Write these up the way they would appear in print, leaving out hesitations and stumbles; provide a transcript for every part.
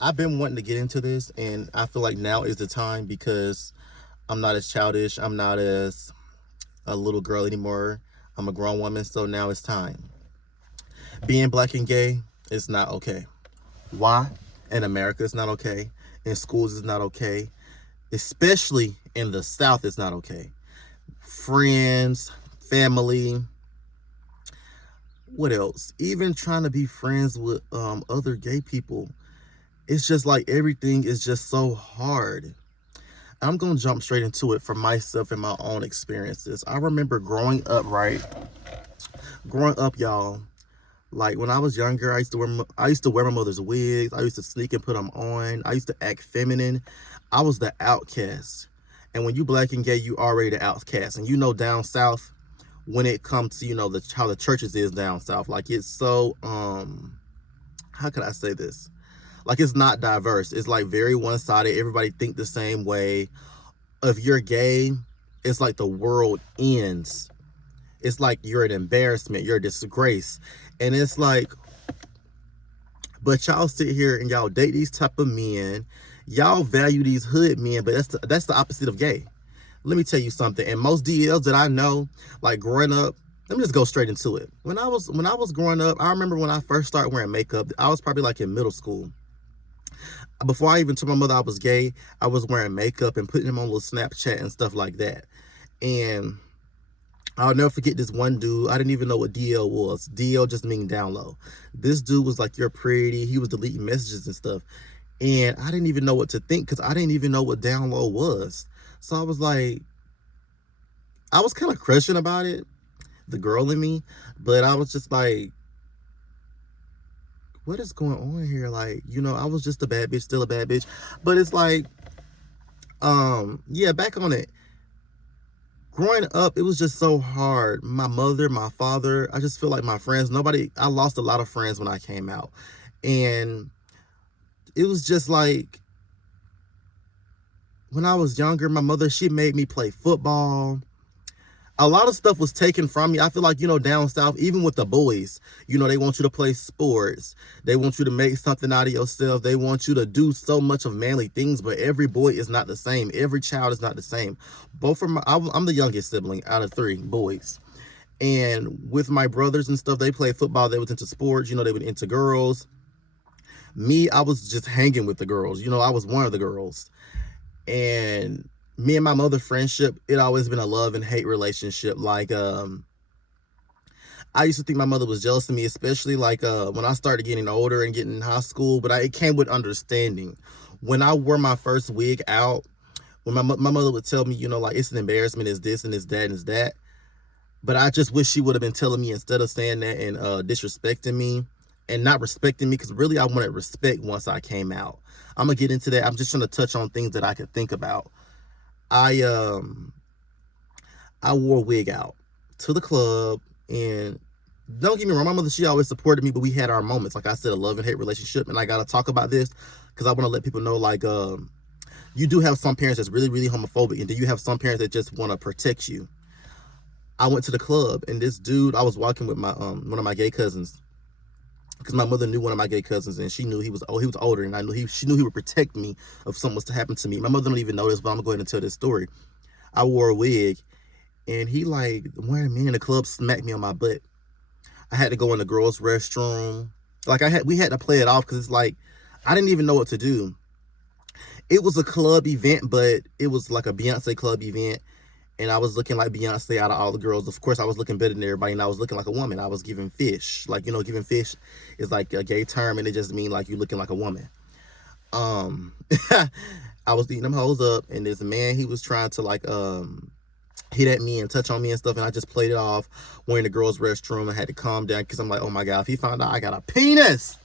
I've been wanting to get into this, and I feel like now is the time because I'm not as childish. I'm not as a little girl anymore. I'm a grown woman, so now it's time. Being black and gay is not okay. Why? In America, it's not okay. In schools, it's not okay. Especially in the South, it's not okay. Friends, family, what else? Even trying to be friends with other gay people. It's just like everything is just so hard. I'm gonna jump straight into it for myself and my own experiences. I remember growing up, right? Growing up, y'all. Like when I was younger, I used to wear my mother's wigs. I used to sneak and put them on. I used to act feminine. I was the outcast. And when you black and gay, you already the outcast. And you know down south, when it comes to how the churches is down south, like it's so how could I say this? Like it's not diverse. It's like very one sided. Everybody think the same way. If you're gay, it's like the world ends. It's like you're an embarrassment, you're a disgrace. And it's like, but y'all sit here and y'all date these type of men. Y'all value these hood men, but that's the opposite of gay. Let me tell you something. And most DLs that I know, like growing up, let me just go straight into it. When I was growing up, I remember when I first started wearing makeup, I was probably like in middle school. Before I even told my mother I was gay, I was wearing makeup and putting them on little Snapchat and stuff like that. And I'll never forget this one dude. I didn't even know what DL was. DL just mean down low. This dude was like, "You're pretty." He was deleting messages and stuff. And I didn't even know what to think because I didn't even know what down low was. So I was like, I was kind of crushing about it, the girl in me. But I was just like, what is going on here? Like, I was just a bad bitch, still a bad bitch. But it's like, yeah, back on it. Growing up, it was just so hard. My mother, my father, I just feel like my friends, I lost a lot of friends when I came out. And it was just like, when I was younger, my mother, she made me play football. A lot of stuff was taken from me. I feel like, down south, even with the boys, they want you to play sports. They want you to make something out of yourself. They want you to do so much of manly things, but every boy is not the same. Every child is not the same. I'm the youngest sibling out of 3 boys. And with my brothers and stuff, they played football. They was into sports, they were into girls. Me, I was just hanging with the girls. I was one of the girls. And me and my mother friendship, it always been a love and hate relationship. Like I used to think my mother was jealous of me, especially like when I started getting older and getting in high school, but it came with understanding. When I wore my first wig out, when my mother would tell me, like it's an embarrassment, it's this and it's that and it's that. But I just wish she would have been telling me instead of saying that and disrespecting me and not respecting me, because really I wanted respect once I came out. I'm gonna get into that. I'm just trying to touch on things that I could think about. I I wore a wig out to the club, and don't get me wrong, my mother, she always supported me, but we had our moments. Like I said, a love and hate relationship, and I gotta talk about this because I want to let people know, like, you do have some parents that's really, really homophobic, and then you have some parents that just want to protect you. I went to the club, and this dude, I was walking with my one of my gay cousins, because my mother knew one of my gay cousins, and she knew he was older, and she knew he would protect me if something was to happen to me. My mother don't even know this, but I'm gonna go ahead and tell this story. I wore a wig, and he like wearing me in the club smacked me on my butt. I had to go in the girls' restroom. Like we had to play it off because it's like I didn't even know what to do. It was a club event, but it was like a Beyonce club event, and I was looking like Beyonce out of all the girls. Of course, I was looking better than everybody, and I was looking like a woman. I was giving fish. Like, giving fish is like a gay term, and it just means like you looking like a woman. Um, I was eating them hoes up, and this man, he was trying to like hit at me and touch on me and stuff, and I just played it off. We're in the girls' restroom. I had to calm down because I'm like, oh my god, if he found out I got a penis,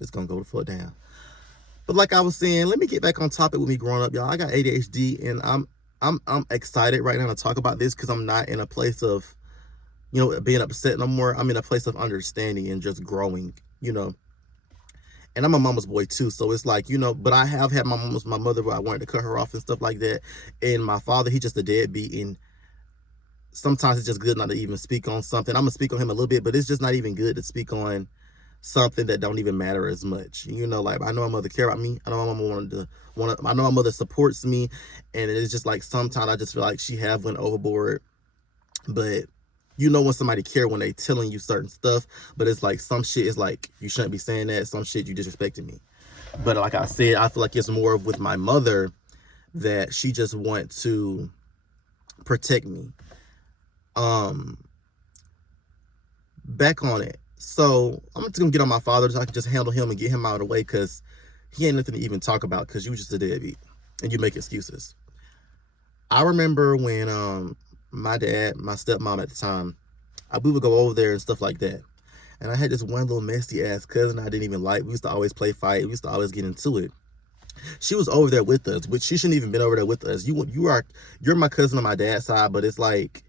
it's gonna go the foot down. But like I was saying, let me get back on topic with me growing up, y'all. I got ADHD, and I'm excited right now to talk about this because I'm not in a place of, being upset no more. I'm in a place of understanding and just growing, And I'm a mama's boy too, so it's like, but I have had my mother where I wanted to cut her off and stuff like that. And my father, he just a deadbeat, and sometimes it's just good not to even speak on something. I'm gonna speak on him a little bit, but it's just not even good to speak on something that don't even matter as much. You know, like I know my mother care about me. I know my mama I know my mother supports me, and it's just like sometimes I just feel like she have went overboard. But you know when somebody care when they telling you certain stuff, but it's like some shit is like you shouldn't be saying that. Some shit you disrespecting me. But like I said, I feel like it's more with my mother that she just want to protect me. Um, Back on it. So I'm just gonna get on my father so I can just handle him and get him out of the way because he ain't nothing to even talk about because you just a deadbeat and you make excuses. I remember when my dad, my stepmom at the time, we would go over there and stuff like that. And I had this one little messy ass cousin I didn't even like. We used to always play fight. We used to always get into it. She was over there with us, which she shouldn't even been over there with us. You're my cousin on my dad's side, but it's like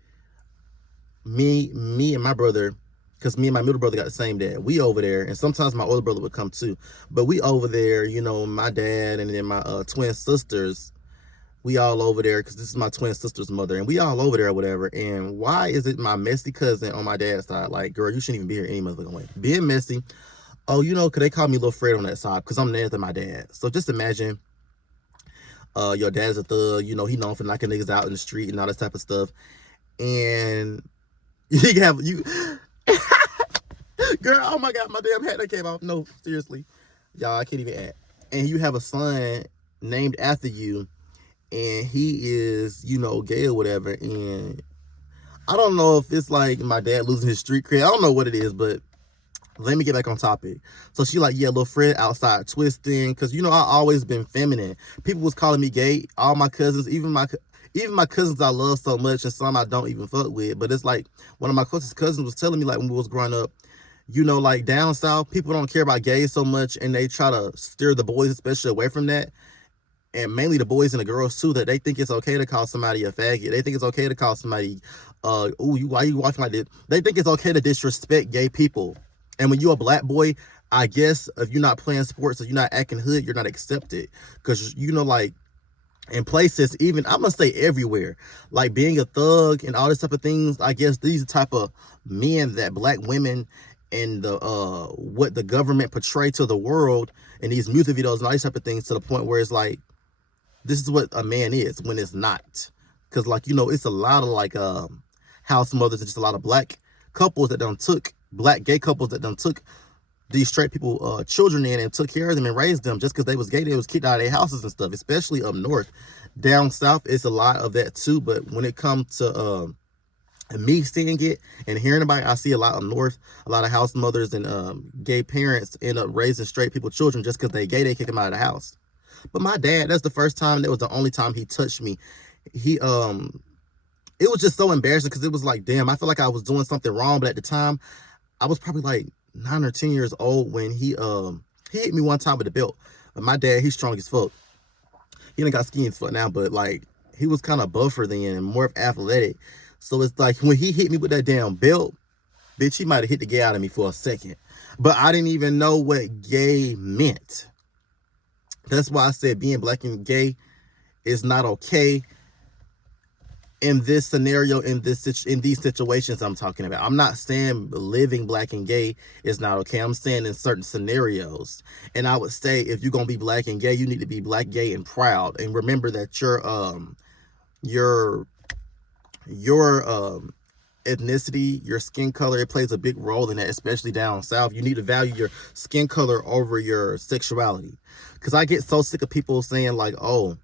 me and my brother, because me and my middle brother got the same dad. We over there, and sometimes my older brother would come too. But we over there, you know, my dad and then my twin sisters. We all over there because this is my twin sister's mother, and we all over there or whatever. And why is it my messy cousin on my dad's side? Like, girl, you shouldn't even be here any motherfucking way. Being messy. Oh, you know, cause they call me Little Fred on that side because I'm named than my dad. So just imagine, your dad's a thug. You know, he known for knocking niggas out in the street and all this type of stuff. And you have you, girl. Oh my god, my damn hat that came off. No, seriously, y'all, I can't even act. And you have a son named after you, and he is, you know, gay or whatever. And I don't know if it's like my dad losing his street cred. I don't know what it is, but let me get back on topic. So she like, yeah, little Fred outside twisting, because you know I always been feminine. People was calling me gay. All my cousins, even my cousins I love so much, and some I don't even fuck with. But it's like one of my closest cousins was telling me like when we was growing up, you know, like down south, people don't care about gays so much, and they try to steer the boys especially away from that. And mainly the boys and the girls too, that they think it's okay to call somebody a faggot. They think it's okay to call somebody, why you walking like this? They think it's okay to disrespect gay people. And when you're a black boy, I guess if you're not playing sports or you're not acting hood, you're not accepted. Because, you know, like in places, even I'm gonna say everywhere, like being a thug and all this type of things, I guess these are the type of men that black women and the what the government portray to the world in these music videos and all these type of things, to the point where it's like, this is what a man is when it's not. Because, like, you know, it's a lot of like house mothers and just a lot of black couples that done took, black gay couples that done took these straight people children in and took care of them and raised them. Just because they was gay, they was kicked out of their houses and stuff, especially up north. Down south, it's a lot of that too. But when it comes to me seeing it and hearing about it, I see a lot up north, a lot of house mothers and gay parents end up raising straight people children just because they gay, they kick them out of the house. But my dad, that's the first time, that was the only time he touched me. He it was just so embarrassing because it was like, damn, I feel like I was doing something wrong. But at the time, I was probably like 9 or 10 years old when he hit me one time with a belt. But my dad, he's strong as fuck. He done got skinny as fuck now, but like he was kind of buffer then and more athletic. So it's like when he hit me with that damn belt, bitch, he might have hit the gay out of me for a second. But I didn't even know what gay meant. That's why I said being black and gay is not okay in this scenario, in these situations I'm talking about. I'm not saying living black and gay is not okay. I'm saying in certain scenarios. And I would say if you're gonna be black and gay, you need to be black, gay, and proud. And remember that your ethnicity, your skin color, it plays a big role in that, especially down south. You need to value your skin color over your sexuality. Because I get so sick of people saying like, oh,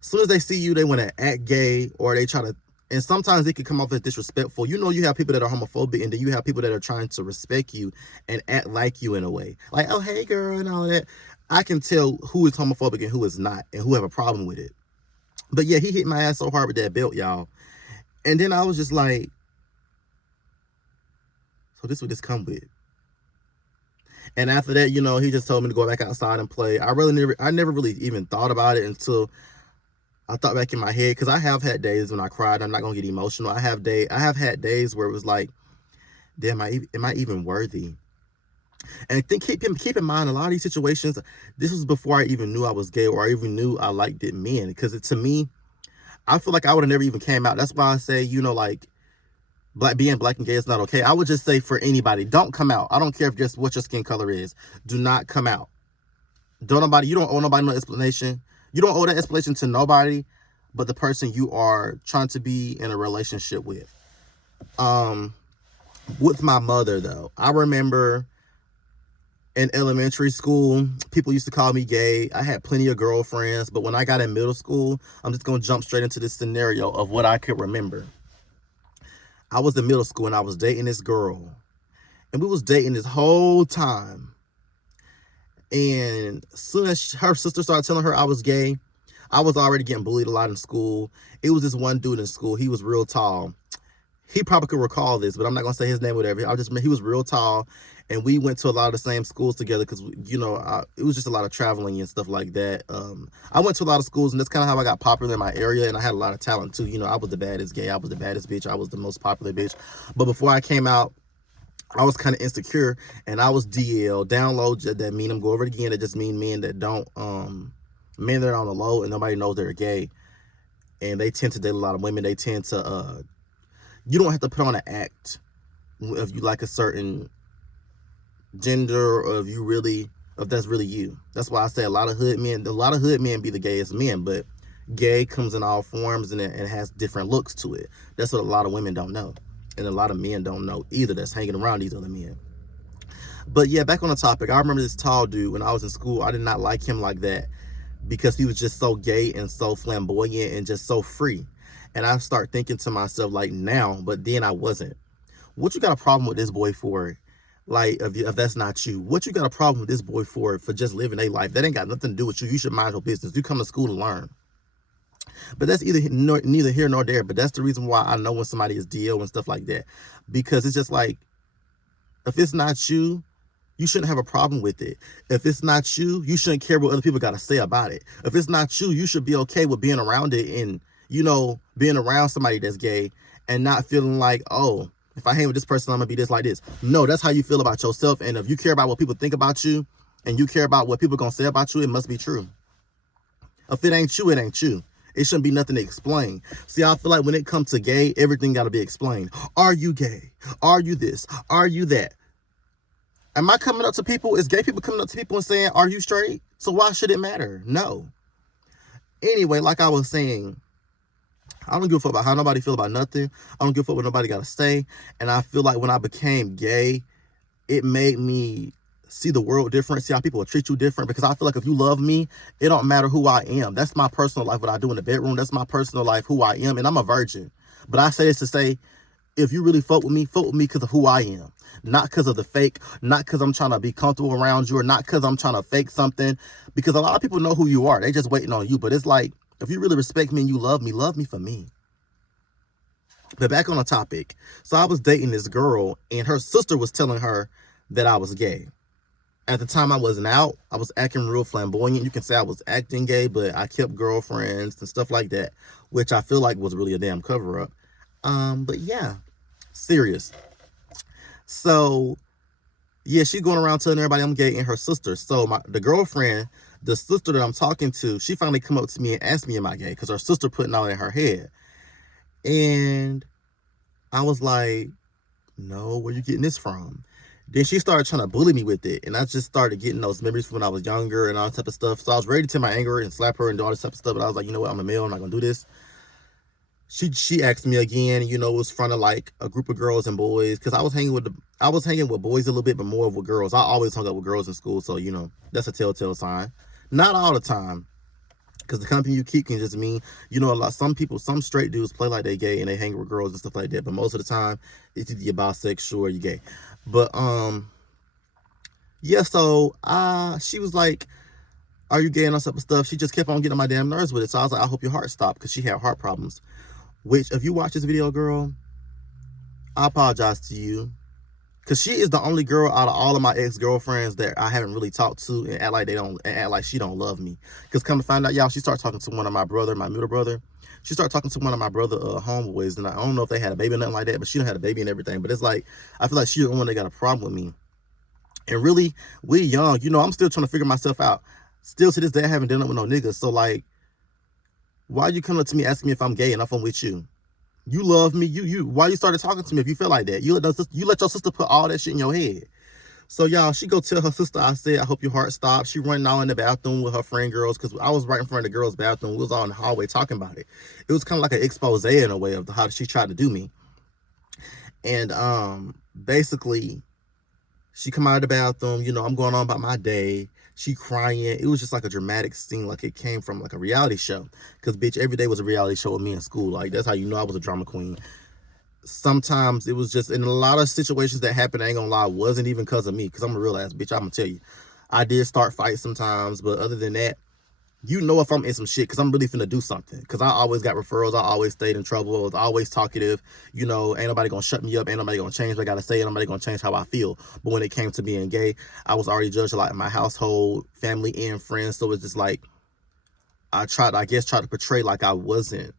as soon as they see you, they want to act gay, or they try to, and sometimes it can come off as disrespectful. You know, you have people that are homophobic, and then you have people that are trying to respect you and act like you in a way. Like, oh, hey, girl, and all that. I can tell who is homophobic and who is not, and who have a problem with it. But yeah, he hit my ass so hard with that belt, y'all. And then I was just like, so this would just come with. And after that, you know, he just told me to go back outside and play. I never really even thought about it until I thought back in my head, because I have had days when I cried. I'm not gonna get emotional. I have had days where it was like, damn, am I even worthy? And keep in mind, a lot of these situations, this was before I even knew I was gay, or I even knew I liked it men. Because to me, I feel like I would have never even came out. That's why I say, you know, like, being black and gay is not okay. I would just say for anybody, don't come out. I don't care if just what your skin color is. Do not come out. You don't owe nobody no explanation. You don't owe that explanation to nobody but the person you are trying to be in a relationship with. With my mother, though, I remember in elementary school, people used to call me gay. I had plenty of girlfriends, but when I got in middle school, I'm just going to jump straight into this scenario of what I could remember. I was in middle school and I was dating this girl, and we was dating this whole time. And as soon as her sister started telling her I was gay, I was already getting bullied a lot in school. It was this one dude in school. He was real tall. He probably could recall this, but I'm not going to say his name or whatever. He was real tall, and we went to a lot of the same schools together because, it was just a lot of traveling and stuff like that. I went to a lot of schools, and that's kind of how I got popular in my area, and I had a lot of talent, too. I was the baddest gay. I was the baddest bitch. I was the most popular bitch. But before I came out, I was kind of insecure, and I was DL, down low. That mean I'm go over it again. That just mean men that don't, men that are on the low and nobody knows they're gay, and they tend to date a lot of women. They tend to, you don't have to put on an act if you like a certain gender, or if that's really you. That's why I say a lot of hood men be the gayest men, but gay comes in all forms, and it has different looks to it. That's what a lot of women don't know. And a lot of men don't know either that's hanging around these other men. But yeah, back on the topic, I remember this tall dude when I was in school. I did not like him like that because he was just so gay and so flamboyant and just so free. And I start thinking to myself, like, now, but then I wasn't. What you got a problem with this boy for? Like, if that's not you, what you got a problem with this boy for just living a life? That ain't got nothing to do with you. You should mind your business. You come to school to learn. But that's neither here nor there. But that's the reason why I know when somebody is DL and stuff like that. Because it's just like, if it's not you, you shouldn't have a problem with it. If it's not you, you shouldn't care what other people got to say about it. If it's not you, you should be okay with being around it and, being around somebody that's gay and not feeling like, oh, if I hang with this person, I'm going to be this like this. No, that's how you feel about yourself. And if you care about what people think about you and you care about what people are going to say about you, it must be true. If it ain't you, it ain't you. It shouldn't be nothing to explain. See, I feel like when it comes to gay, everything got to be explained. Are you gay? Are you this? Are you that? Am I coming up to people? Is gay people coming up to people and saying, are you straight? So why should it matter? No. Anyway, like I was saying, I don't give a fuck about how nobody feel about nothing. I don't give a fuck what nobody got to say. And I feel like when I became gay, it made me see the world different, see how people will treat you different, because I feel like if you love me, it don't matter who I am. That's my personal life, what I do in the bedroom. That's my personal life, who I am, and I'm a virgin. But I say this to say, if you really fuck with me because of who I am. Not because of the fake, not because I'm trying to be comfortable around you, or not because I'm trying to fake something, because a lot of people know who you are. They just waiting on you. But it's like, if you really respect me and you love me for me. But back on the topic. So I was dating this girl, and her sister was telling her that I was gay. At the time I wasn't out. I was acting real flamboyant. You can say I was acting gay, but I kept girlfriends and stuff like that, which I feel like was really a damn cover up. But yeah, serious. So yeah, she going around telling everybody I'm gay, and her sister. So the sister that I'm talking to, she finally come up to me and asked me, am I gay? Because her sister putting out in her head. And I was like, no, where you getting this from? Then she started trying to bully me with it. And I just started getting those memories from when I was younger and all that type of stuff. So I was ready to take my anger and slap her and do all this type of stuff. But I was like, you know what? I'm a male. I'm not going to do this. She asked me again, it was in front of like a group of girls and boys. Because I was hanging with boys a little bit, but more with girls. I always hung up with girls in school. So, that's a telltale sign. Not all the time. Because the company you keep can just mean, some straight dudes play like they gay and they hang with girls and stuff like that. But most of the time, it's either you're bisexual or you're gay. But, yeah, so, she was like, are you gay and all type of stuff? She just kept on getting on my damn nerves with it. So I was like, I hope your heart stopped, because she had heart problems. Which, if you watch this video, girl, I apologize to you. Because she is the only girl out of all of my ex-girlfriends that I haven't really talked to and act like she don't love me. Because come to find out, y'all, she started talking to one of my middle brother. She started talking to one of my brother homeboys, and I don't know if they had a baby or nothing like that, but she done had a baby and everything. But it's like, I feel like she's the one that got a problem with me. And really, we young, I'm still trying to figure myself out. Still to this day, I haven't done it with no niggas. So like, why you coming up to me asking me if I'm gay and if I'm with you? You love me. Why you started talking to me if you feel like that? You let your sister put all that shit in your head. So y'all, she go tell her sister, I said, I hope your heart stops. She running all in the bathroom with her friend girls, because I was right in front of the girls' bathroom. We was all in the hallway talking about it. It was kind of like an expose in a way of how she tried to do me. And basically, she come out of the bathroom, I'm going on about my day. She crying. It was just like a dramatic scene, like it came from like a reality show. Because bitch, every day was a reality show with me in school. Like that's how you know I was a drama queen. Sometimes it was just in a lot of situations that happened, I ain't gonna lie, wasn't even because of me, because I'm a real ass bitch. I'm gonna tell you, I did start fights sometimes, but other than that, if I'm in some shit, because I'm really finna do something, because I always got referrals, I always stayed in trouble, I was always talkative, ain't nobody gonna shut me up, ain't nobody gonna change what I gotta say, ain't nobody gonna change how I feel. But when it came to being gay, I was already judged like my household, family, and friends, so it's just like I tried to portray like I wasn't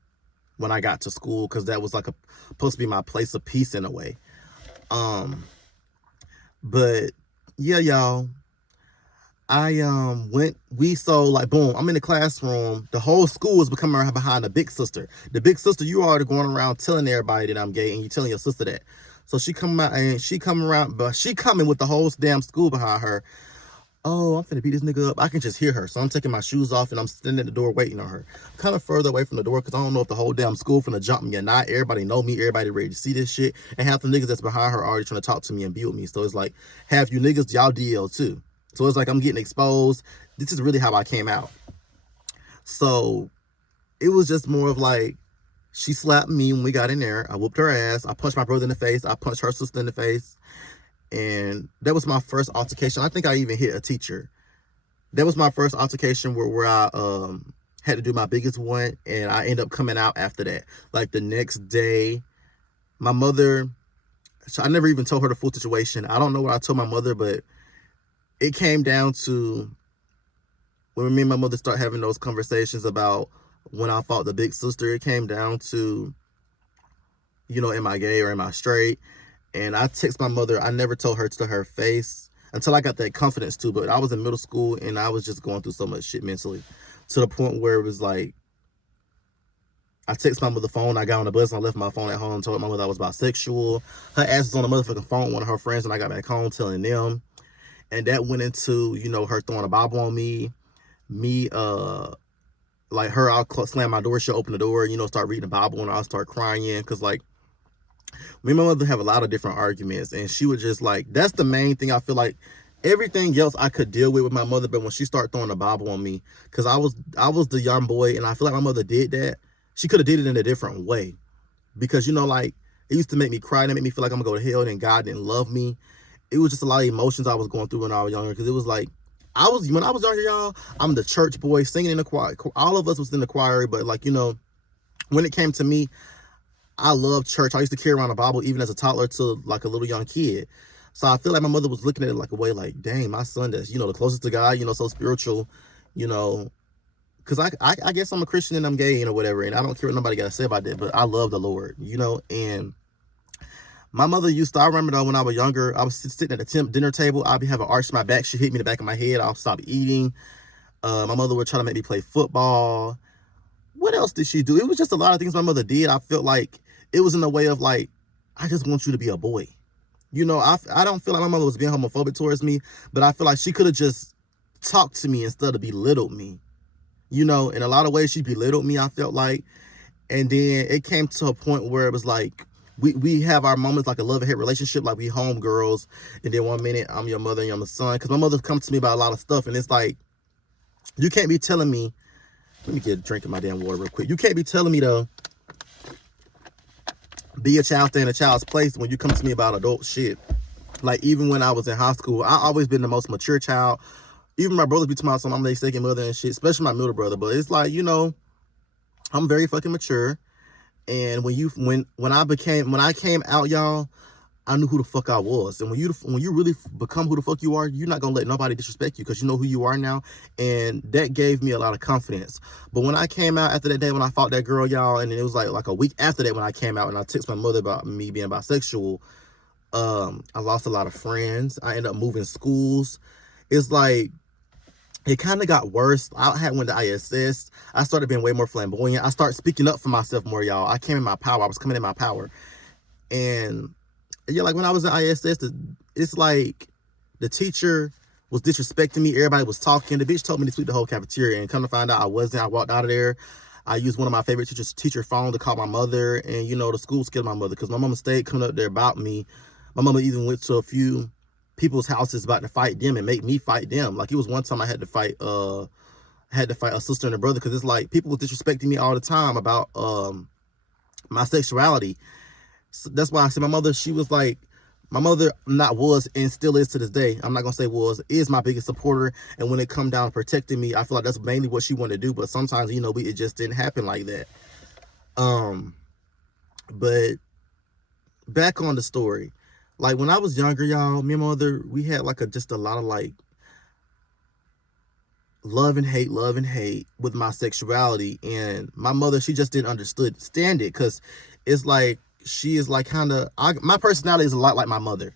when I got to school, because that was like supposed to be my place of peace in a way. But yeah, y'all, boom, I'm in the classroom. The whole school is becoming behind the big sister. The big sister, you already going around telling everybody that I'm gay, and you telling your sister that. So she come out and she come around, but she coming with the whole damn school behind her. Oh, I'm finna beat this nigga up. I can just hear her. So I'm taking my shoes off and I'm standing at the door waiting on her. I'm kind of further away from the door because I don't know if the whole damn school finna jump me or not. Everybody know me. Everybody ready to see this shit. And half the niggas that's behind her already trying to talk to me and be with me. So it's like, half you niggas, y'all DL too. So it's like I'm getting exposed. This is really how I came out. So it was just more of like, she slapped me when we got in there. I whooped her ass. I punched my brother in the face. I punched her sister in the face. And that was my first altercation. I think I even hit a teacher. That was my first altercation where I had to do my biggest one, and I ended up coming out after that. Like the next day, my mother, I never even told her the full situation. I don't know what I told my mother, but it came down to when me and my mother started having those conversations about when I fought the big sister. It came down to, am I gay or am I straight? And I text my mother. I never told her to her face until I got that confidence too. But I was in middle school and I was just going through so much shit mentally, to the point where it was like, I text my mother phone. I got on the bus and I left my phone at home, told my mother I was bisexual. Her ass was on the motherfucking phone with one of her friends, and I got back home telling them. And that went into, her throwing a Bible on me. Like her, I'll slam my door, she'll open the door, start reading the Bible, and I'll start crying. Cause like, me and my mother have a lot of different arguments, and she would just like, that's the main thing. I feel like everything else I could deal with my mother, but when she started throwing the Bible on me, because I was the young boy, and I feel like my mother did that. She could have did it in a different way, because like, it used to make me cry, and it made me feel like I'm gonna go to hell, and God didn't love me. It was just a lot of emotions I was going through when I was younger, because it was like, when I was younger, y'all, I'm the church boy singing in the choir. All of us was in the choir, but like, when it came to me, I love church. I used to carry around a Bible even as a toddler to like a little young kid. So I feel like my mother was looking at it like a way like, dang, my son that's, the closest to God, so spiritual, because I guess I'm a Christian and I'm gay, whatever. And I don't care what nobody got to say about that, but I love the Lord, and my mother I remember though, when I was younger, I was sitting at the dinner table. I'd be having arched my back. She'd hit me in the back of my head. I'll stop eating. My mother would try to make me play football. What else did she do? It was just a lot of things my mother did. I felt like it was in the way of like, I just want you to be a boy. I don't feel like my mother was being homophobic towards me, but I feel like she could have just talked to me instead of belittled me. In a lot of ways she belittled me, I felt like. And then it came to a point where it was like, we have our moments like a love-hate relationship, like we home girls, and then one minute I'm your mother and you're my son. Because my mother comes to me about a lot of stuff, and it's like, you can't be telling me, let me get a drink of my damn water real quick. You can't be telling me to be a child, stay in a child's place when you come to me about adult shit. Like, even when I was in high school, I always been the most mature child. Even my brothers be talking about some I'm their second mother and shit, especially my middle brother. But it's like, I'm very fucking mature. And when I came out, y'all, I knew who the fuck I was. And when you really become who the fuck you are, you're not gonna let nobody disrespect you, because you know who you are now. And that gave me a lot of confidence. But when I came out after that day when I fought that girl, y'all, and it was like a week after that when I came out and I texted my mother about me being bisexual, I lost a lot of friends. I ended up moving schools. It's like, it kind of got worse. I had went to ISS. I started being way more flamboyant. I started speaking up for myself more, y'all. I came in my power. I was coming in my power. And yeah, like when I was in ISS, it's like the teacher was disrespecting me. Everybody was talking. The bitch told me to sweep the whole cafeteria, and come to find out I wasn't. I walked out of there. I used one of my favorite teacher phone to call my mother, and the school scared my mother because my mama stayed coming up there about me. My mama even went to a few people's houses about to fight them and make me fight them. Like, it was one time I had to fight a sister and a brother, because it's like people was disrespecting me all the time about my sexuality. So that's why I said my mother, she was like, my mother not was and still is to this day. I'm not gonna say was, is my biggest supporter. And when it come down to protecting me, I feel like that's mainly what she wanted to do. But sometimes, it just didn't happen like that. But back on the story, like when I was younger, y'all, me and my mother, we had like just a lot of like love and hate with my sexuality. And my mother, she just didn't understand it, because it's like, she is like my personality is a lot like my mother.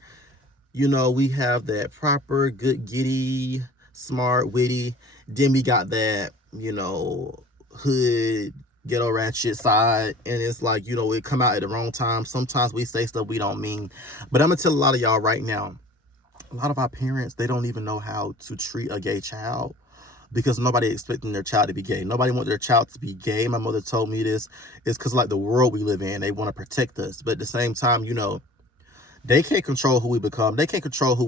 We have that proper, good, giddy, smart, witty. Then we got that, hood, ghetto ratchet side. And it's like, it come out at the wrong time. Sometimes we say stuff we don't mean. But I'm going to tell a lot of y'all right now, a lot of our parents, they don't even know how to treat a gay child, because nobody expecting their child to be gay. Nobody want their child to be gay. My mother told me this. It's because, like, the world we live in, they want to protect us. But at the same time, they can't control who we become. They can't control who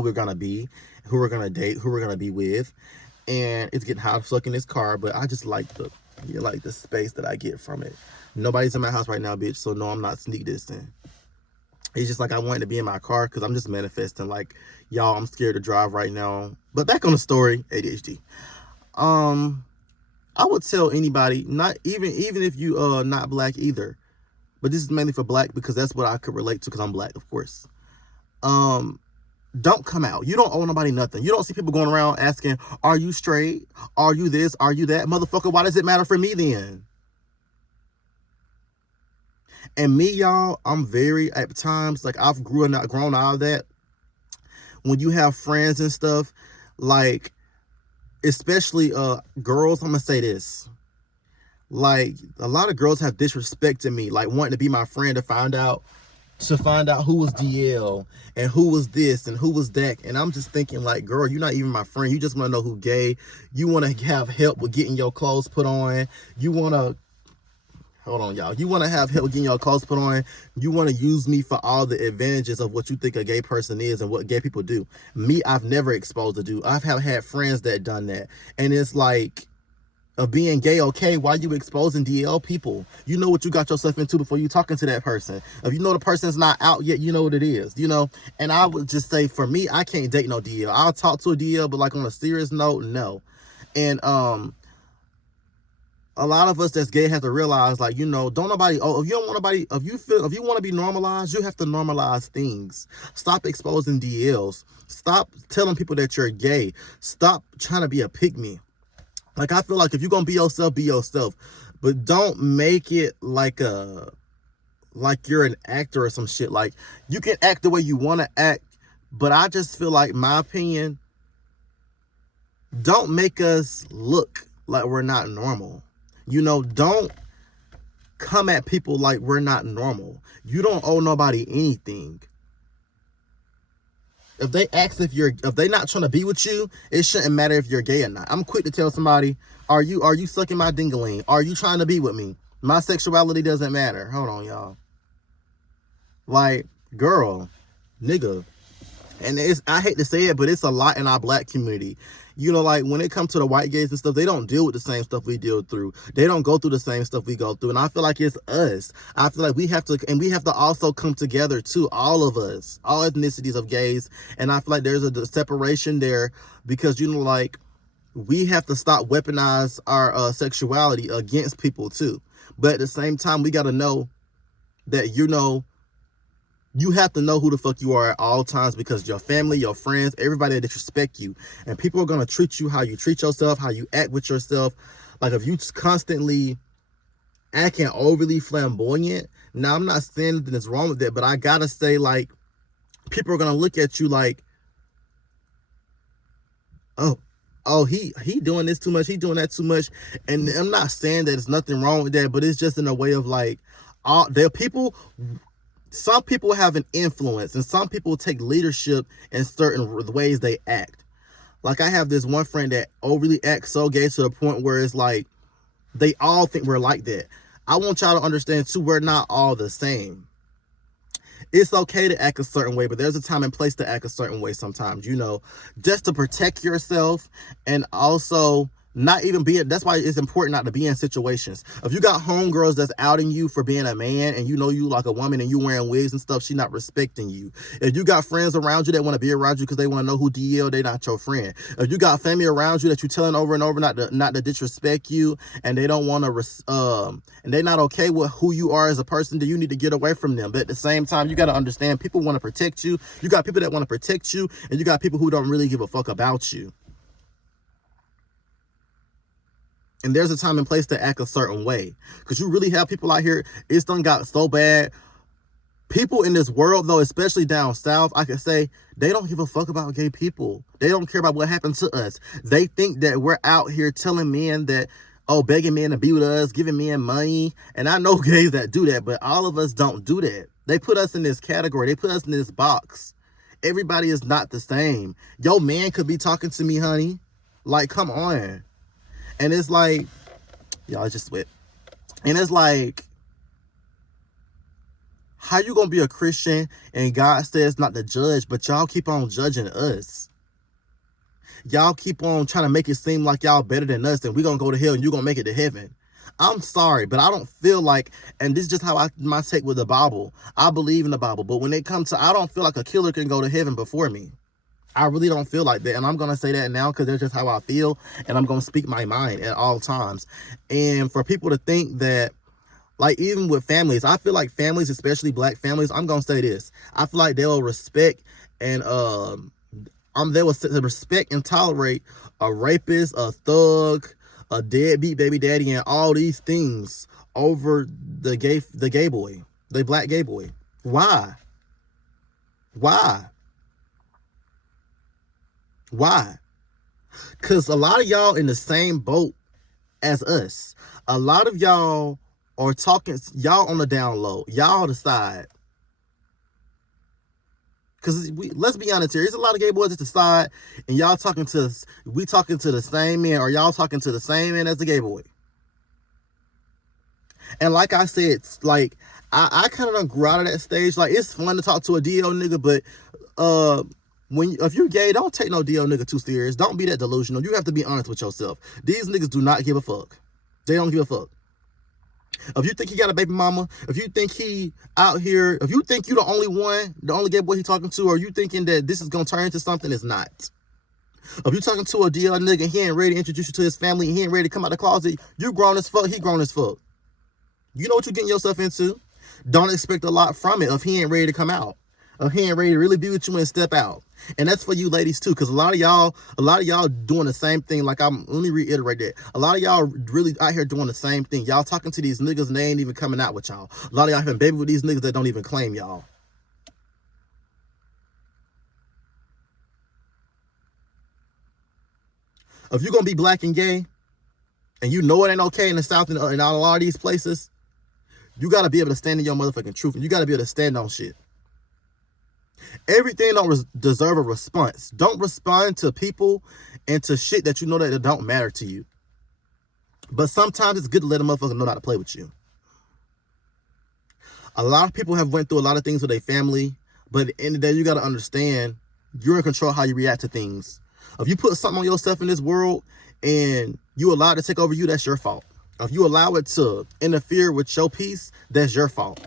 we're gonna be, who we're gonna date, who we're gonna be with. And it's getting hot fucking this car, but I just like the space that I get from it. Nobody's in my house right now, bitch. So no, I'm not sneak dissing. It's just like I wanted to be in my car, because I'm just manifesting. Like, y'all, I'm scared to drive right now. But back on the story, ADHD. I would tell anybody, not even if you not black either, but this is mainly for black, because that's what I could relate to, because I'm black, of course. Don't come out. You don't owe nobody nothing. You don't see people going around asking, are you straight? Are you this? Are you that? Motherfucker, why does it matter for me then? And me, y'all, I'm very, at times, like, I've grown out of that. When you have friends and stuff, like, especially girls, I'm gonna say this. Like, a lot of girls have disrespected me, like wanting to be my friend to find out who was DL and who was this and who was that. And I'm just thinking, like, girl, you're not even my friend. You just want to know who gay. You want to have help with getting your clothes put on. You want to, hold on, y'all. You want to have help with getting your clothes put on. You want to use me for all the advantages of what you think a gay person is and what gay people do. Me, I've never exposed to do. I've had friends that done that. And it's like, of being gay, okay, why you exposing DL people? You know what you got yourself into before you talking to that person. If you know the person's not out yet, you know what it is, And I would just say, for me, I can't date no DL. I'll talk to a DL, but like on a serious note, no. And a lot of us that's gay have to realize, like, don't nobody, if you don't want nobody, if you want to be normalized, you have to normalize things. Stop exposing DLs. Stop telling people that you're gay. Stop trying to be a pygmy. Like, I feel like if you're going to be yourself. But don't make it like you're an actor or some shit. Like, you can act the way you want to act. But I just feel like, my opinion, don't make us look like we're not normal. Don't come at people like we're not normal. You don't owe nobody anything. If they ask if they not trying to be with you, it shouldn't matter if you're gay or not. I'm quick to tell somebody, are you sucking my dingaling? Are you trying to be with me? My sexuality doesn't matter. Hold on, y'all. Like, girl, nigga. And I hate to say it, but it's a lot in our black community. Like, when it comes to the white gays and stuff, they don't deal with the same stuff we deal through. They don't go through the same stuff we go through. And I feel like it's us. I feel like we have to also come together too, all of us, all ethnicities of gays. And I feel like there's a separation there, because, like, we have to stop weaponize our sexuality against people too. But at the same time, we got to know that, you have to know who the fuck you are at all times, because your family, your friends, everybody that disrespect you, and people are going to treat you how you treat yourself, how you act with yourself. Like, if you constantly acting overly flamboyant, now I'm not saying anything is wrong with that, but I gotta say, like, people are going to look at you like, oh, oh, he doing this too much, he doing that too much. And I'm not saying that there's nothing wrong with that, but it's just in a way of like, there people, some people have an influence, and some people take leadership in certain ways they act. Like, I have this one friend that overly acts so gay to the point where it's like they all think we're like that. I want y'all to understand too, we're not all the same. It's okay to act a certain way, but there's a time and place to act a certain way sometimes, you know, just to protect yourself, and also not even be it. That's why it's important not to be in situations. If you got homegirls that's outing you for being a man, and you know you like a woman and you wearing wigs and stuff, she not respecting you. If you got friends around you that want to be around you because they want to know who DL, they not your friend. If you got family around you that you telling over and over not to disrespect you, and they don't want to and they not okay with who you are as a person, then you need to get away from them. But at the same time, you got to understand, people want to protect you. You got people that want to protect you, and you got people who don't really give a fuck about you. And there's a time and place to act a certain way. Because you really have people out here, it's done got so bad. People in this world, though, especially down south, I can say, they don't give a fuck about gay people. They don't care about what happened to us. They think that we're out here telling men that, oh, begging men to be with us, giving men money. And I know gays that do that, but all of us don't do that. They put us in this category. They put us in this box. Everybody is not the same. Yo, man could be talking to me, honey. Like, come on. And it's like, y'all just sweat. And it's like, how you gonna be a Christian and God says not to judge, but y'all keep on judging us? Y'all keep on trying to make it seem like y'all better than us, and we gonna go to hell and you gonna make it to heaven. I'm sorry, but I don't feel like, and this is just how my take with the Bible. I believe in the Bible, but when it comes to, I don't feel like a killer can go to heaven before me. I really don't feel like that. And I'm going to say that now because that's just how I feel. And I'm going to speak my mind at all times. And for people to think that, like, even with families, I feel like families, especially black families, I'm going to say this. I feel like they'll respect and, they will respect and tolerate a rapist, a thug, a deadbeat baby daddy, and all these things over the gay boy, the black gay boy. Why? Why? Why? Because a lot of y'all in the same boat as us. A lot of y'all are talking, y'all on the down low. Y'all decide. Because let's be honest here, there's a lot of gay boys at the side, and y'all talking to, we talking to the same man, or y'all talking to the same man as the gay boy. And like I said, like, I kind of grew out of that stage. Like, it's fun to talk to a DL nigga, but if you're gay, don't take no DL nigga too serious. Don't be that delusional. You have to be honest with yourself. These niggas do not give a fuck. They don't give a fuck. If you think he got a baby mama, if you think he out here, if you think you the only one, the only gay boy he talking to, or you thinking that this is gonna turn into something, it's not. If you talking to a DL nigga, he ain't ready to introduce you to his family, he ain't ready to come out the closet, you grown as fuck, he grown as fuck. You know what you're getting yourself into. Don't expect a lot from it if he ain't ready to come out. If he ain't ready to really be with you and step out. And that's for you ladies too, because a lot of y'all doing the same thing. Like, let me reiterate that. A lot of y'all really out here doing the same thing. Y'all talking to these niggas and they ain't even coming out with y'all. A lot of y'all having baby with these niggas that don't even claim y'all. If you're gonna be black and gay, and you know it ain't okay in the South and in a lot of these places, you gotta be able to stand in your motherfucking truth, and you gotta be able to stand on shit. Everything don't deserve a response. Don't respond to people and to shit that you know that it don't matter to you. But sometimes it's good to let a motherfucker know how to play with you. A lot of people have went through a lot of things with their family, but at the end of the day, you got to understand, you're in control how you react to things. If you put something on yourself in this world and you allow it to take over you, that's your fault. If you allow it to interfere with your peace, that's your fault.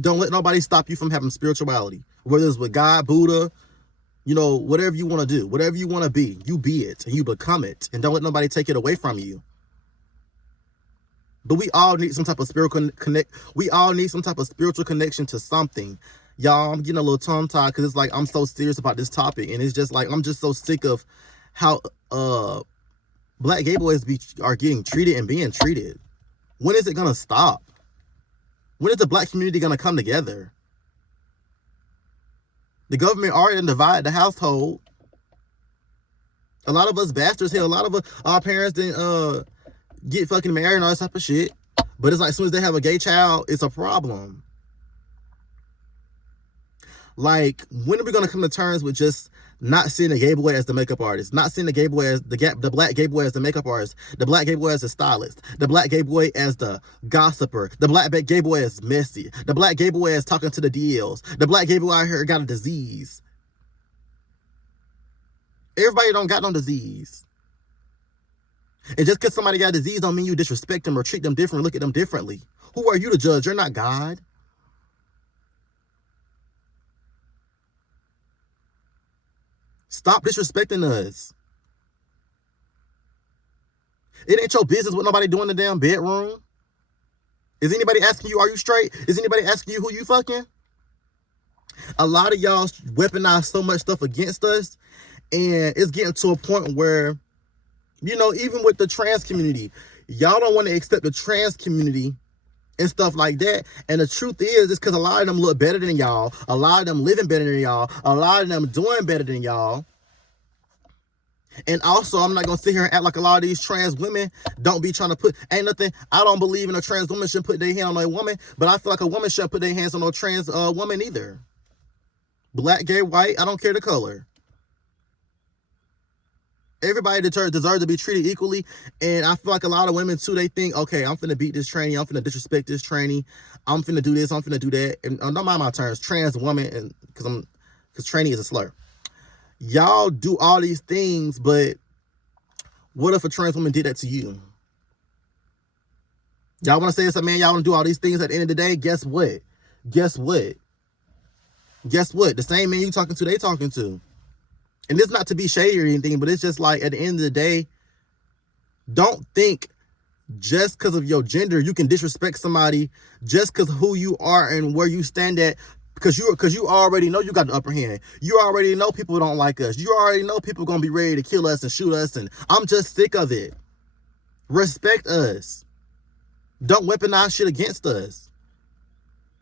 Don't let nobody stop you from having spirituality. Whether it's with God, Buddha, you know, whatever you want to do, whatever you want to be, you be it and you become it. And don't let nobody take it away from you. But we all need some type of spiritual We all need some type of spiritual connection to something. Y'all, I'm getting a little tongue-tied because it's like I'm so serious about this topic. And it's just like, I'm just so sick of how black gay boys are getting treated and being treated. When is it going to stop? When is the black community going to come together? The government already divided the household. A lot of us bastards, hell, a lot of our parents didn't get fucking married and all that type of shit. But it's like as soon as they have a gay child, it's a problem. Like, when are we gonna come to terms with just not seeing the gay boy as the makeup artist, not seeing the gay boy as the black gay boy as the makeup artist, the black gay boy as the stylist, the black gay boy as the gossiper, the black gay boy as messy, the black gay boy as talking to the DLs, the black gay boy out here got a disease. Everybody don't got no disease. And just because somebody got a disease don't mean you disrespect them or treat them different, look at them differently. Who are you to judge? You're not God. Stop disrespecting us. It ain't your business what nobody doing in the damn bedroom. Is anybody asking you, are you straight? Is anybody asking you who you fucking? A lot of y'all weaponize so much stuff against us, and it's getting to a point where, you know, even with the trans community, y'all don't want to accept the trans community and stuff like that. And the truth is, it's because a lot of them look better than y'all. A lot of them living better than y'all. A lot of them doing better than y'all. And also, I'm not going to sit here and act like a lot of these trans women don't be trying to put, ain't nothing, I don't believe in a trans woman should put their hand on a woman, but I feel like a woman shouldn't put their hands on no trans woman either. Black, gay, white, I don't care the color. Everybody deserves to be treated equally. And I feel like a lot of women too, they think, okay, I'm finna beat this tranny, I'm finna disrespect this tranny, I'm finna do this, I'm finna do that. And don't mind my terms, trans woman, and because tranny is a slur. Y'all do all these things, but what if a trans woman did that to you? Y'all want to say it's a man, y'all want to do all these things at the end of the day? Guess what? Guess what? Guess what? The same man you talking to, they talking to. And it's not to be shady or anything, but it's just like, at the end of the day, don't think just because of your gender, you can disrespect somebody just because of who you are and where you stand at, because you already know you got the upper hand. You already know people don't like us. You already know people going to be ready to kill us and shoot us, and I'm just sick of it. Respect us. Don't weaponize shit against us.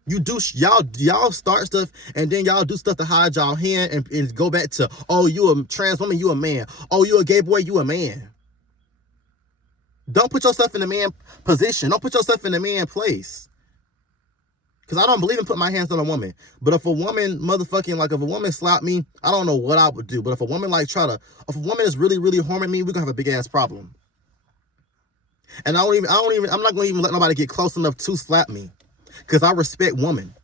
You do, y'all start stuff and then y'all do stuff to hide y'all hand and go back to, oh, you a trans woman, you a man. Oh, you a gay boy, you a man. Don't put yourself in the man position. Don't put yourself in the man place. Because I don't believe in putting my hands on a woman. But if a woman motherfucking, like if a woman slapped me, I don't know what I would do. But if a woman if a woman is really, really harming me, we're going to have a big ass problem. And I'm not going to even let nobody get close enough to slap me. Because I respect women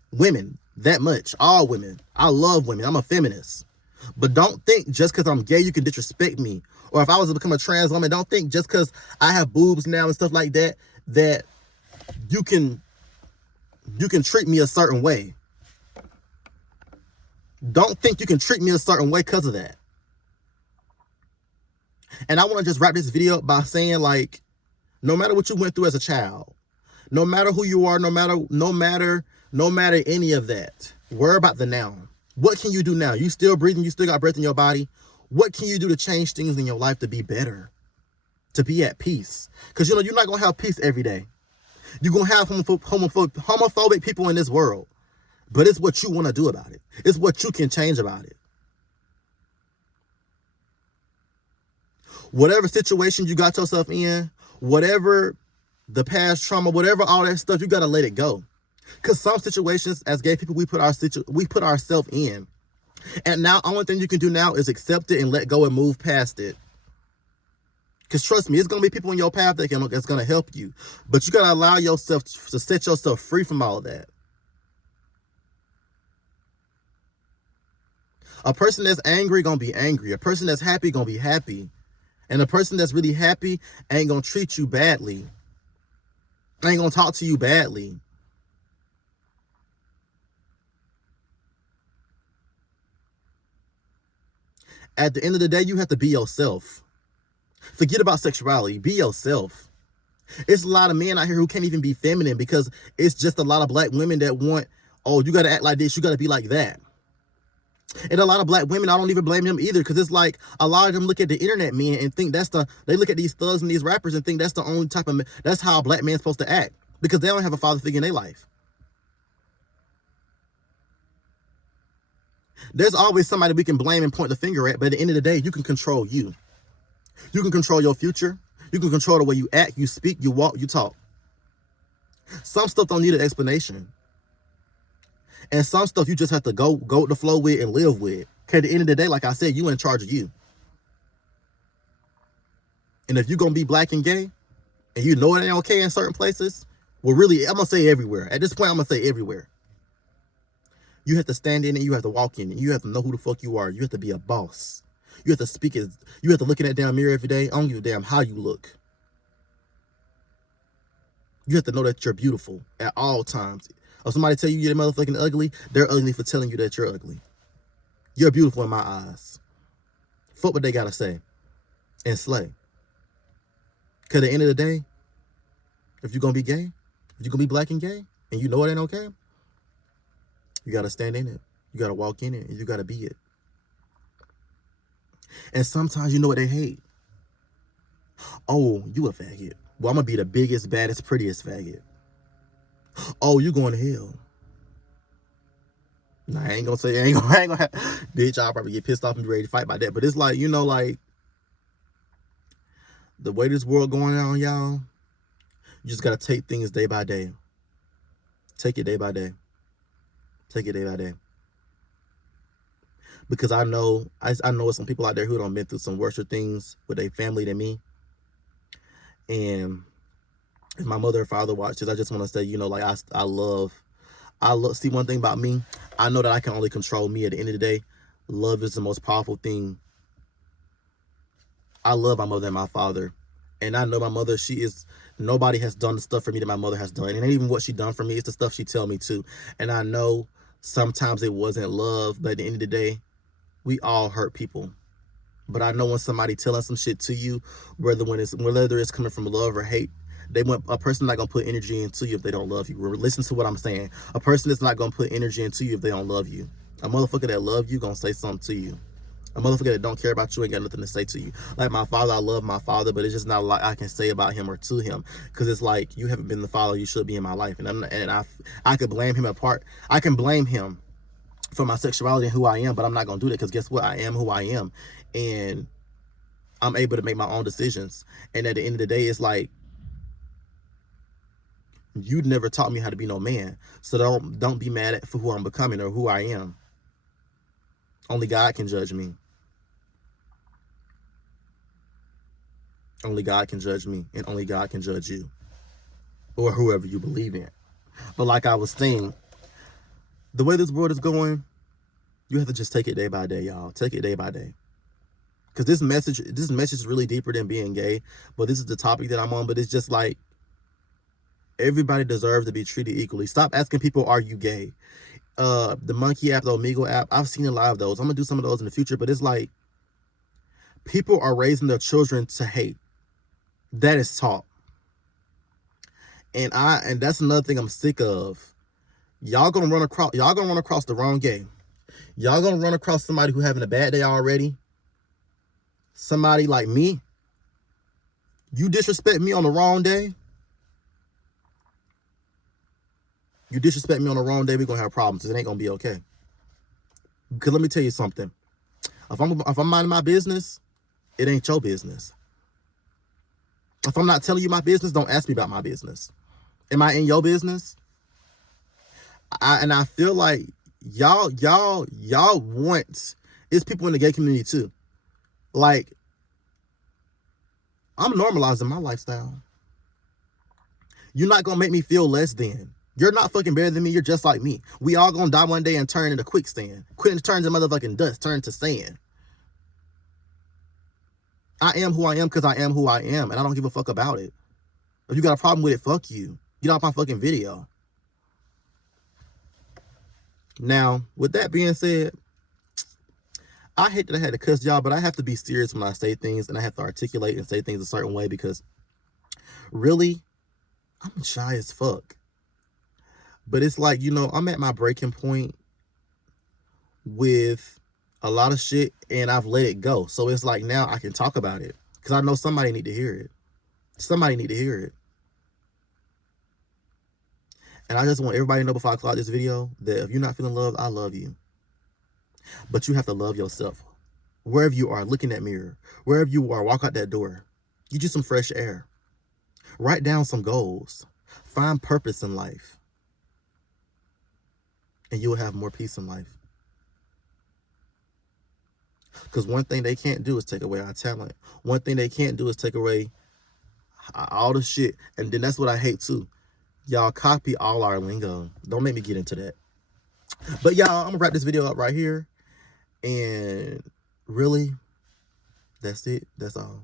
that much. All women. I love women. I'm a feminist. But don't think just because I'm gay, you can disrespect me. Or if I was to become a trans woman, don't think just because I have boobs now and stuff like that, that you can treat me a certain way. Don't think you can treat me a certain way because of that. And I want to just wrap this video up by saying, like, no matter what you went through as a child, no matter who you are, no matter any of that, worry about the now. What can you do now? You still breathing, you still got breath in your body. What can you do to change things in your life to be better? To be at peace? Because, you're not going to have peace every day. You're going to have homophobic people in this world. But it's what you want to do about it. It's what you can change about it. Whatever situation you got yourself in, whatever the past trauma, whatever all that stuff, you got to let it go. Because some situations, as gay people, we put ourselves in. And now, only thing you can do now is accept it and let go and move past it. Because trust me, it's going to be people in your path that's going to help you. But you got to allow yourself to set yourself free from all of that. A person that's angry going to be angry. A person that's happy going to be happy. And a person that's really happy ain't going to treat you badly. Ain't going to talk to you badly. At the end of the day, you have to be yourself. Forget about sexuality. Be yourself. It's a lot of men out here who can't even be feminine because it's just a lot of black women that want, oh, you got to act like this, you got to be like that. And a lot of black women, I don't even blame them either, because it's like a lot of them look at the internet men and think they look at these thugs and these rappers and think that's the only type of, that's how a black man's supposed to act, because they don't have a father figure in their life. There's always somebody we can blame and point the finger at, but at the end of the day, you can control you. You can control your future. You can control the way you act, you speak, you walk, you talk. Some stuff don't need an explanation. And some stuff you just have to go with the flow with and live with. Because at the end of the day, like I said, you in charge of you. And if you're going to be black and gay, and you know it ain't okay in certain places, well, really, I'm going to say everywhere. At this point, I'm going to say everywhere. You have to stand in it. You have to walk in it. You have to know who the fuck you are. You have to be a boss. You have to speak as, you have to look in that damn mirror every day. I don't give a damn how you look. You have to know that you're beautiful at all times. If somebody tell you you're motherfucking ugly, they're ugly for telling you that you're ugly. You're beautiful in my eyes. Fuck what they gotta say. And slay. Because at the end of the day, if you're gonna be gay, if you're gonna be black and gay, and you know it ain't okay, you gotta stand in it. You gotta walk in it, and you gotta be it. And sometimes you know what they hate. Oh, you a faggot. Well, I'm gonna be the biggest, baddest, prettiest faggot. Oh, you going to hell. Nah, I ain't gonna say, I ain't gonna bitch, I'll probably get pissed off and be ready to fight about that. But it's like, you know, like, the way this world going on, y'all, you just gotta take things day by day. Take it day by day. Take it day by day. Because I know some people out there who done been through some worse things with their family than me. And if my mother and father watch this, I just want to say, you know, like, I love, see, one thing about me, I know that I can only control me. At the end of the day, love is the most powerful thing. I love my mother and my father. And I know my mother, nobody has done the stuff for me that my mother has done. And ain't even what she done for me, it's the stuff she tell me too. And I know sometimes it wasn't love, but at the end of the day, we all hurt people. But I know when somebody telling some shit to you, whether it's coming from love or hate, a person not gonna put energy into you if they don't love you. Listen to what I'm saying. A person is not gonna put energy into you if they don't love you. A motherfucker that love you gonna say something to you. A motherfucker that don't care about you ain't got nothing to say to you. Like my father, I love my father, but it's just not a lot I can say about him or to him, because it's like, you haven't been the father you should be in my life, and I could blame him apart. I can blame him for my sexuality and who I am, but I'm not gonna do that, because guess what? I am who I am, and I'm able to make my own decisions. And at the end of the day, it's like, you never taught me how to be no man, so don't be mad at for who I'm becoming or who I am. Only God can judge me. Only God can judge me, and only God can judge you, or whoever you believe in. But like I was saying, the way this world is going, you have to just take it day by day, y'all. Take it day by day. Because this message is really deeper than being gay. But this is the topic that I'm on. But it's just like, everybody deserves to be treated equally. Stop asking people, are you gay? The Monkey app, the Omegle app, I've seen a lot of those. I'm going to do some of those in the future. But it's like, people are raising their children to hate. That is taught. And that's another thing I'm sick of. Y'all gonna run across the wrong gay. Y'all gonna run across somebody who having a bad day already. Somebody like me. You disrespect me on the wrong day. You disrespect me on the wrong day, we're gonna have problems. It ain't gonna be okay. Because let me tell you something. If I'm minding my business, it ain't your business. If I'm not telling you my business, don't ask me about my business. Am I in your business? I feel like y'all want, it's people in the gay community too. Like, I'm normalizing my lifestyle. You're not gonna make me feel less than. You're not fucking better than me. You're just like me. We all gonna die one day and turn into quicksand. Turn to motherfucking dust. Turn to sand. I am who I am because I am who I am, and I don't give a fuck about it. If you got a problem with it, fuck you. Get off my fucking video. Now, with that being said, I hate that I had to cuss y'all, but I have to be serious when I say things, and I have to articulate and say things a certain way, because really, I'm shy as fuck. But it's like, you know, I'm at my breaking point with a lot of shit, and I've let it go. So it's like, now I can talk about it, because I know somebody need to hear it. Somebody need to hear it. And I just want everybody to know before I close this video that if you're not feeling loved, I love you. But you have to love yourself. Wherever you are, look in that mirror. Wherever you are, walk out that door. Get you some fresh air. Write down some goals. Find purpose in life. And you'll have more peace in life. Because one thing they can't do is take away our talent. One thing they can't do is take away all the shit. And then that's what I hate too. Y'all copy all our lingo. Don't make me get into that. But y'all, I'm going to wrap this video up right here. And really, that's it. That's all.